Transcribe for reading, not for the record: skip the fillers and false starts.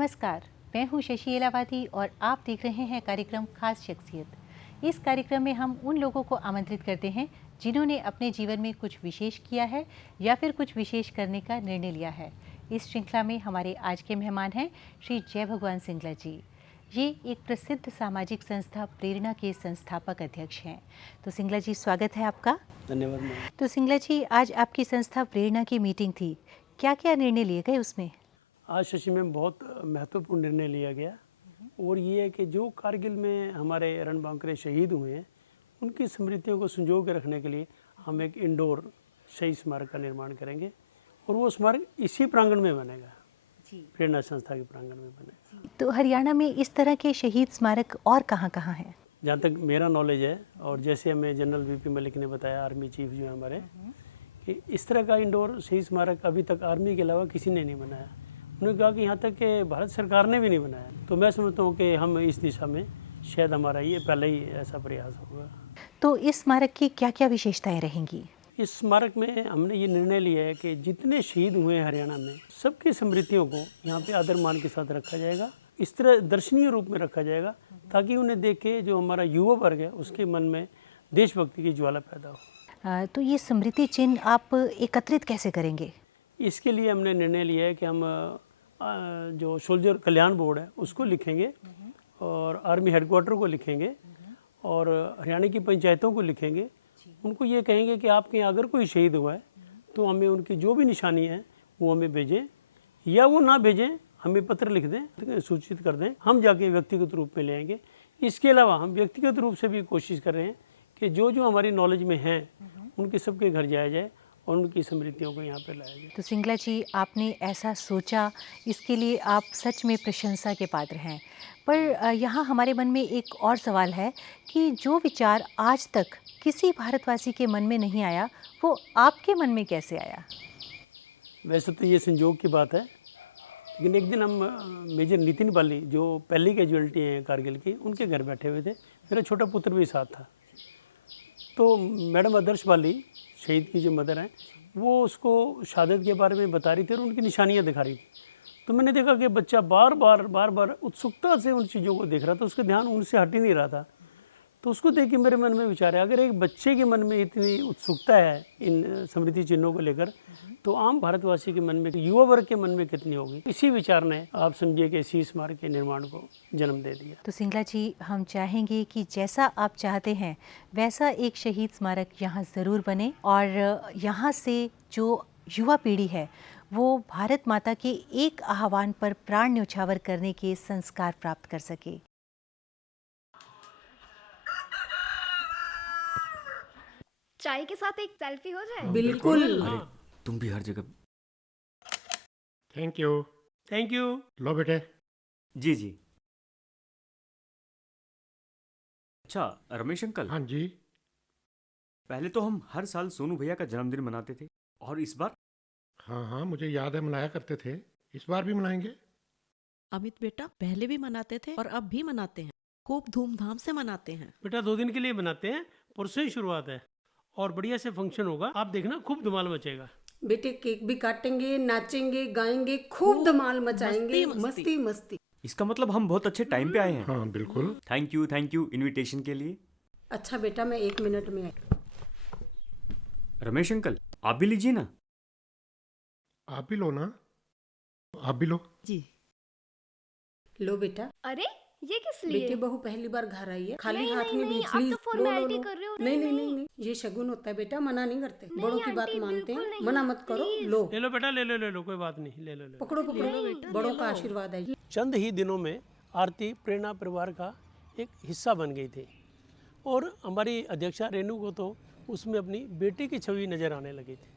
नमस्कार, मैं हूं शशि एलावादी और आप देख रहे हैं कार्यक्रम खास शख्सियत। इस कार्यक्रम में हम उन लोगों को आमंत्रित करते हैं जिन्होंने अपने जीवन में कुछ विशेष किया है या फिर कुछ विशेष करने का निर्णय लिया है। इस श्रृंखला में हमारे आज के मेहमान हैं श्री जय भगवान सिंगला जी। ये एक प्रसिद्ध सामाजिक संस्था प्रेरणा के संस्थापक अध्यक्ष हैं। तो सिंगला जी, स्वागत है आपका। धन्यवाद। तो सिंगला जी, आज आपकी संस्था प्रेरणा की मीटिंग थी, क्या क्या निर्णय लिए गए उसमें? आज शशि में बहुत महत्वपूर्ण निर्णय लिया गया और ये है कि जो कारगिल में हमारे रणबांकुरे शहीद हुए हैं उनकी स्मृतियों को संजो के रखने के लिए हम एक इंडोर शहीद स्मारक का निर्माण करेंगे और वो स्मारक इसी प्रांगण में बनेगा, प्रेरणा संस्था के प्रांगण में बनेगा। तो हरियाणा में इस तरह के शहीद स्मारक और कहाँ हैं? जहाँ तक मेरा नॉलेज है और जैसे हमें जनरल वीपी मलिक ने बताया, आर्मी चीफ जो है हमारे, कि इस तरह का इंडोर शहीद स्मारक अभी तक आर्मी के अलावा किसी ने नहीं बनाया। उन्होंने कहा कि यहाँ तक कि भारत सरकार ने भी नहीं बनाया। तो मैं समझता हूँ कि हम इस दिशा में शायद हमारा ये पहले ही ऐसा प्रयास होगा। तो इस स्मारक की क्या क्या विशेषताएं रहेंगी? इस स्मारक में हमने ये निर्णय लिया है कि जितने शहीद हुए हैं हरियाणा में, सबकी स्मृतियों को यहाँ पे आदर मान के साथ रखा जाएगा। इस तरह दर्शनीय रूप में रखा जाएगा ताकि उन्हें देख के जो हमारा युवा वर्ग है उसके मन में देशभक्ति की ज्वाला पैदा हो। तो ये स्मृति चिन्ह आप एकत्रित कैसे करेंगे? इसके लिए हमने निर्णय लिया है कि हम जो सोल्जर कल्याण बोर्ड है उसको लिखेंगे और आर्मी हेडक्वार्टर को लिखेंगे और हरियाणा की पंचायतों को लिखेंगे। उनको ये कहेंगे कि आपके यहाँ अगर कोई शहीद हुआ है तो हमें उनकी जो भी निशानी है वो हमें भेजें, या वो ना भेजें हमें पत्र लिख दें, सूचित कर दें, हम जाके व्यक्तिगत रूप में ले आएंगे। इसके अलावा हम व्यक्तिगत रूप से भी कोशिश कर रहे हैं कि जो जो हमारी नॉलेज में हैं उनके सबके घर जाया जाए और उनकी स्मृतियों को यहाँ पर लाया जाए। तो सिंगला जी, आपने ऐसा सोचा, इसके लिए आप सच में प्रशंसा के पात्र हैं। पर यहाँ हमारे मन में एक और सवाल है कि जो विचार आज तक किसी भारतवासी के मन में नहीं आया, वो आपके मन में कैसे आया? वैसे तो ये संयोग की बात है, लेकिन एक दिन हम मेजर नितिन बाली जो पहली कैजुअलिटी हैं कारगिल की, उनके घर बैठे हुए थे। मेरा छोटा पुत्र भी साथ था। तो मैडम आदर्श बाली, शहीद की जो मदर हैं, वो उसको शहादत के बारे में बता रही थी और उनकी निशानियां दिखा रही थी। तो मैंने देखा कि बच्चा बार बार उत्सुकता से उन चीज़ों को देख रहा था, उसका ध्यान उनसे हट ही नहीं रहा था। तो उसको देख के मेरे मन में विचार है, अगर एक बच्चे के मन में इतनी उत्सुकता है इन स्मृति चिन्हों को लेकर, तो आम भारतवासी के मन में, युवा वर्ग के मन में कितनी होगी। इसी विचार ने आप समझिए कि इसी स्मारक के निर्माण को जन्म दे दिया। तो सिंगला जी, हम चाहेंगे कि जैसा आप चाहते हैं वैसा एक शहीद स्मारक यहाँ ज़रूर बने और यहाँ से जो युवा पीढ़ी है वो भारत माता के एक आह्वान पर प्राण न्यौछावर करने के संस्कार प्राप्त कर सके। चाय के साथ एक सेल्फी हो जाए? बिल्कुल। अरे तुम भी हर जगह। Thank you. Thank you. लो बेटे। जी जी। अच्छा रमेश अंकल। हाँ जी। पहले तो हम हर साल सोनू भैया का जन्मदिन मनाते थे और इस बार? हाँ मुझे याद है, मनाया करते थे। इस बार भी मनाएंगे। अमित बेटा, पहले भी मनाते थे और अब भी मनाते हैं, खूब धूमधाम से मनाते हैं। बेटा 2 दिन के लिए बनाते हैं, परसों ही शुरुआत है और बढ़िया से फंक्शन होगा, आप देखना खूब धमाल मचेगा। बेटे केक भी काटेंगे, नाचेंगे, गाएंगे, खूब धमाल मचाएंगे। मस्ती मस्ती। इसका मतलब हम बहुत अच्छे टाइम पे आए हैं। हाँ बिल्कुल। थैंक यू इनविटेशन के लिए। अच्छा बेटा, मैं 1 मिनट में। रमेश अंकल आप भी लीजिए ना। आप भी लो ना, आप भी लो। जी। लो बेटा। अरे ये किस लिए? बेटे बहू पहली बार घर आई है, खाली नहीं, हाथ नहीं, में नहीं, भेज आप ली। तो फॉर्मेलिटी कर रहे हो। नहीं नहीं नहीं नहीं, ये शगुन होता है बेटा, मना नहीं करते। नहीं, बड़ों की बात आंटी, मानते बिल्कुल हैं, नहीं, मना मत करो। प्लीज। लो ले लो बेटा, ले लो, कोई बात नहीं, ले लो। पकड़ो पकड़ो, बेटा, बड़ों ले का लो। आशीर्वाद है। चंद ही दिनों में आरती प्रेरणा परिवार का एक हिस्सा बन गई थी और हमारी अध्यक्षा रेणु को तो उसमें अपनी बेटी की छवि नजर आने लगी थी।